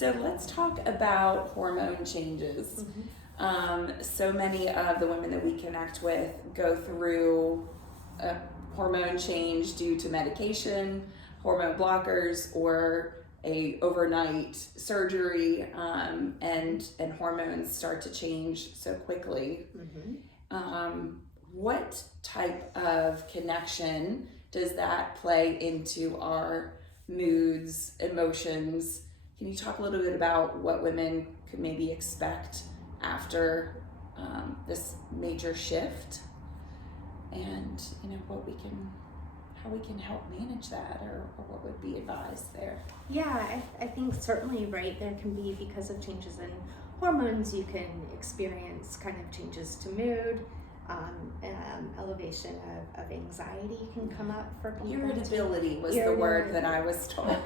So let's talk about hormone changes. So many of the women that we connect with go through a hormone change due to medication, hormone blockers, or a overnight surgery, and hormones start to change so quickly. What type of connection does that play into our moods, emotions? Can you talk a little bit about what women could maybe expect after this major shift, and how we can help manage that, or what would be advised there? Yeah, I think certainly, right, there can be, because of changes in hormones, you can experience kind of changes to mood, elevation of anxiety can come up for people. Irritability was the word that I was told.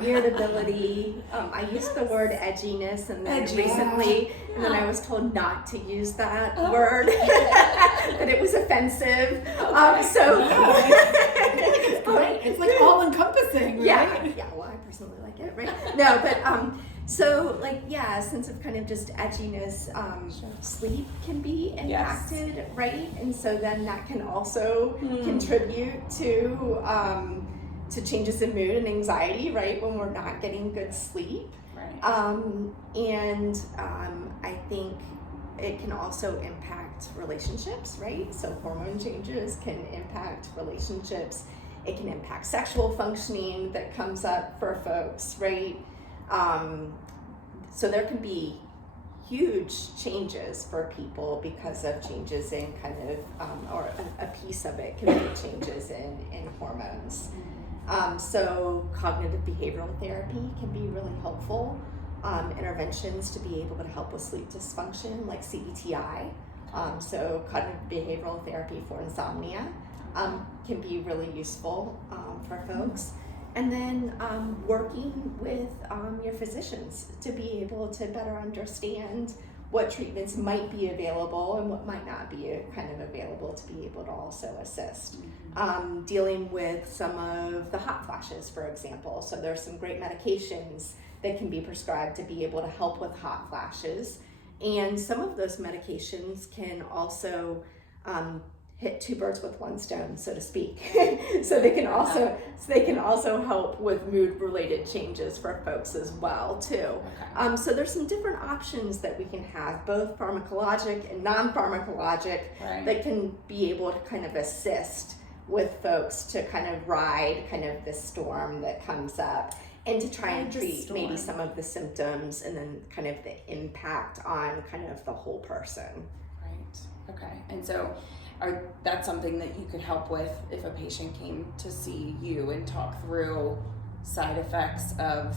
Irritability. I used the word edginess, and then recently, and then I was told not to use that word, that it was offensive. It's great. It's like all encompassing, right? Yeah. Well, I personally like it, right? No, but so like, a sense of kind of just edginess. Sleep can be impacted, right? And so then that can also contribute to changes in mood and anxiety, right? When we're not getting good sleep. Right. I think it can also impact relationships, right? So hormone changes can impact relationships. It can impact sexual functioning that comes up for folks, right? So there can be huge changes for people because of changes in kind of, or a piece of it can be changes in hormones. So cognitive behavioral therapy can be really helpful. Interventions to be able to help with sleep dysfunction, like CBTI. So cognitive behavioral therapy for insomnia can be really useful for folks. And then working with your physicians to be able to better understand what treatments might be available and what might not be kind of available, to be able to also assist. Dealing with some of the hot flashes, for example. So there's some great medications that can be prescribed to be able to help with hot flashes. And some of those medications can also hit two birds with one stone, so to speak. So they can also help with mood related changes for folks as well too. So there's some different options that we can have, both pharmacologic and non-pharmacologic, that can be able to kind of assist with folks to kind of ride kind of the storm that comes up, and to try and treat maybe some of the symptoms, and then kind of the impact on kind of the whole person. Right. Okay. And so that's something that you could help with if a patient came to see you and talk through side effects of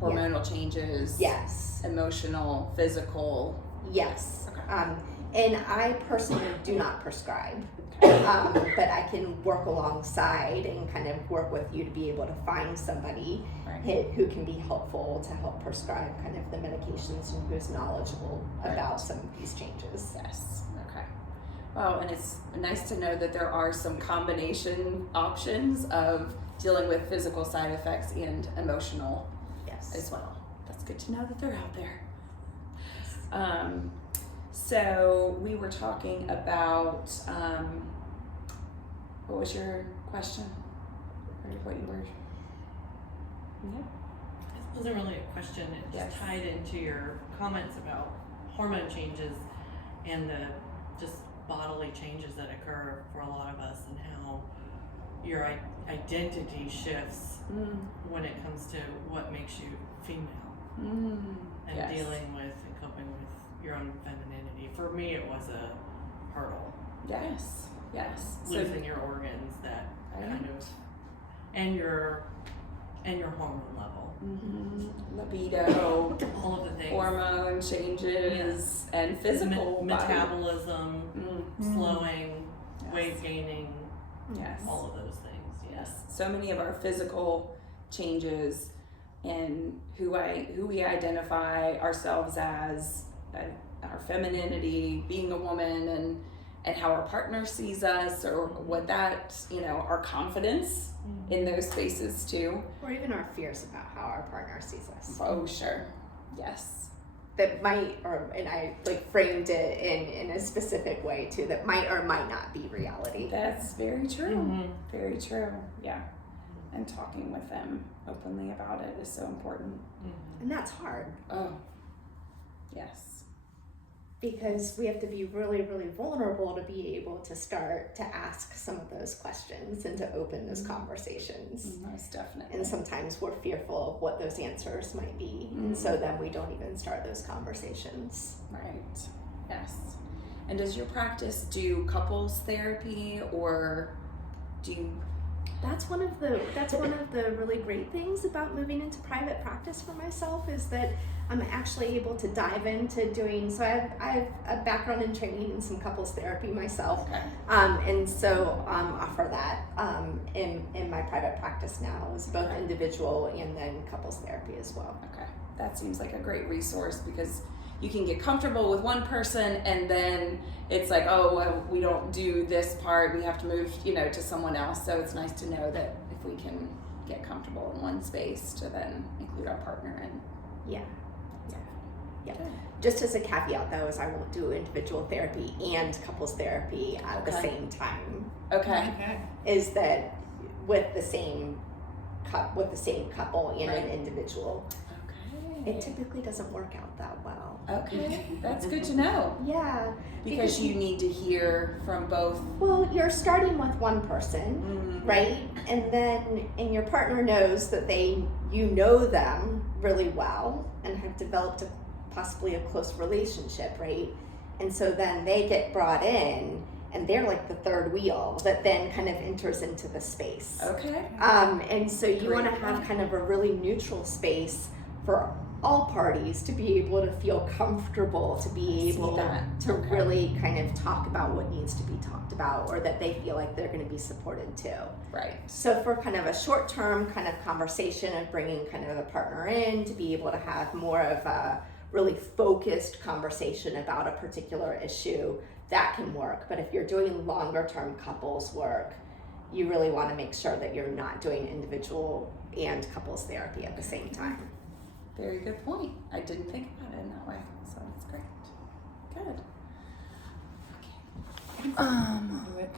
hormonal changes. Yes. Emotional, physical. Yes. Okay. And I personally do not prescribe. But I can work alongside and kind of work with you to be able to find somebody who can be helpful to help prescribe kind of the medications, and who's knowledgeable about some of these changes. Yes. Okay. Well, and it's nice to know that there are some combination options of dealing with physical side effects and emotional as well. That's good to know that they're out there. So we were talking about, what was your question? Or what you were? It wasn't really a question, it just tied into your comments about hormone changes and the just bodily changes that occur for a lot of us, and how your identity shifts when it comes to what makes you female, and dealing with and coping with your own femininity. For me, it was a hurdle. Yes. Losing your organs, that kind of, and your hormone level. Libido, all of the things. Hormone changes, and physical metabolism, slowing, weight gaining, all of those things. Yes. So many of our physical changes in who we identify ourselves as, our femininity, being a woman, and how our partner sees us, or what that, our confidence in those spaces too. Or even our fears about how our partner sees us. Oh, sure. Yes. That might, and I like framed it in a specific way too, that might or might not be reality. That's very true. Very true. Yeah. And talking with them openly about it is so important. And that's hard. Oh, yes. Because we have to be really, really vulnerable to be able to start to ask some of those questions and to open those conversations. Most definitely. And sometimes we're fearful of what those answers might be. And so then we don't even start those conversations. Right. Yes. And does your practice do couples therapy, or do you? That's one of the really great things about moving into private practice for myself, is that I'm actually able to dive into doing, so I have a background in training in some couples therapy myself. Okay. And so offer that in my private practice now, is both individual and then couples therapy as well. Okay. That seems like a great resource, because you can get comfortable with one person and then it's like, oh, well, we don't do this part, we have to move, to someone else. So it's nice to know that if we can get comfortable in one space, to then include our partner in. Yeah. Just as a caveat though, is I won't do individual therapy and couples therapy at the same time. Okay. Is that with the same couple and an individual. Okay. It typically doesn't work out that well. Okay. That's good to know. Yeah. Because you need to hear from both. Well, you're starting with one person, right? And your partner knows that you know them really well and have developed possibly a close relationship, right? And so then they get brought in, and they're like the third wheel that then kind of enters into the space. Okay. And so you want to have point. kind of a really neutral space for all parties to be able to feel comfortable, to be able to really kind of talk about what needs to be talked about, or that they feel like they're going to be supported too. Right. So for kind of a short-term kind of conversation of bringing kind of a partner in to be able to have more of a really focused conversation about a particular issue, that can work. But if you're doing longer-term couples work, you really want to make sure that you're not doing individual and couples therapy at the same time. Very good point. I didn't think about it in that way, so that's great. Good. Okay.